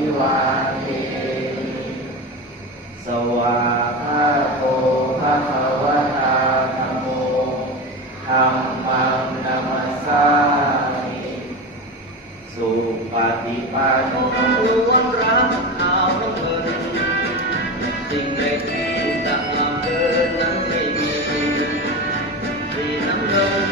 ภิวาเทสวาคาโตภะคะวะตานะโมธัมมังนัมสสามิสุปฏิปันโนรว่ารักเอาเงินสิ่งเล็กต่างเราเดินนั้นไม่มีสีน้ำเงิน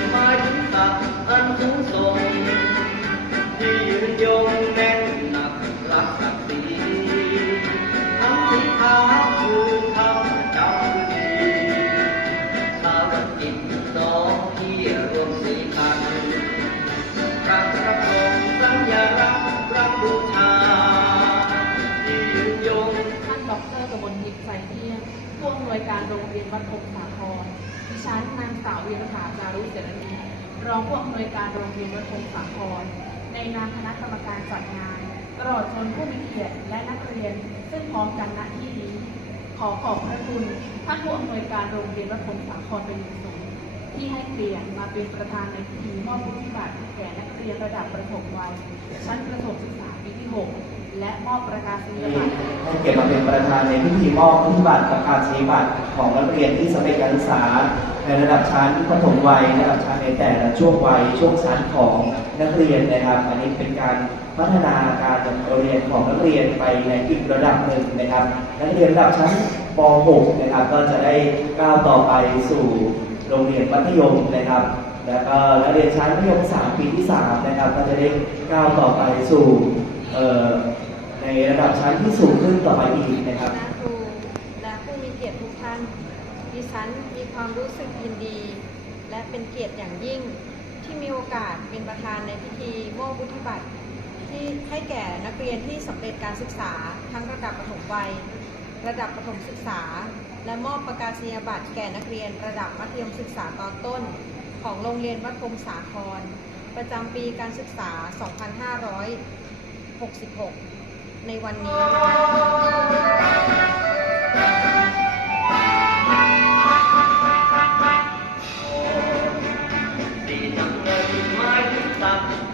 นวยการโรงเรียนวัดพงสาครดิฉันนางสาววีรภาจารุเสรณีรองผู้อำนวยการโรงเรียนวัดพงสาครในนามคณะกรรมการจัดงาน ตลอดจนผู้มีเกียรติและนักเรียน ซึ่งพร้อมกันณที่นี้ ขอขอบพระคุณท่านผู้อำนวยการโรงเรียนวัดพงสาครเป็นอย่างสูงที่ให้เกียรติมาเป็นประธานในพิธีมอบวุฒิบัตร รียนระดับประถมวัยชั้นประถมศึกษาปีที่ 6 และมอบประกาศนียบัตรให้เกียรติมาเป็นประธานในพิธีมอบพุทธบัตรประกาศนียบัตรของนักเรียนที่สำเร็จการศึกษา ในระดับชั้นประถมวัยระดับชั้นในแต่ละช่วงวัยช่วงชั้นของนักเรียนนะครับ อันนี้เป็นการพัฒนาการเรียนของนักเรียนไปในอีกระดับหนึ่งนะครับ นักเรียนระดับชั้นป .6 นะครับก็จะได้ก้าวต่อไปสู่ โรงเรียนมัธยมนะครับ แล้วก็นักเรียนชั้นมัธยม3ปีที่3นะครับก็จะได้ก้าวต่อไปสู่เอ่อในระดับชั้นที่สูงขึ้นต่อไปอีกนะครับคณครูและผู้มีเกียรติทุกท่านดิฉันมีความรู้สึกยินดี และเป็นเกียรติอย่างยิ่งที่มีโอกาสเป็นประธานในพิธีมอบวุฒิบัตรที่ให้แก่นักเรียนที่สำเร็จการศึกษาทั้งระดับประถมวัย ระดับประถมศึกษา และมอบประกาศนียบัตรแก่นักเรียนระดับมัธยมศึกษาตอนต้น ของโรงเรียนวัดพงสาคร ประจำปีการศึกษา 2566 ในวันนี้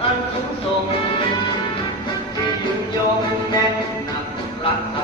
อันสูงส่งที่ยืนยงแน่นหนักรักษา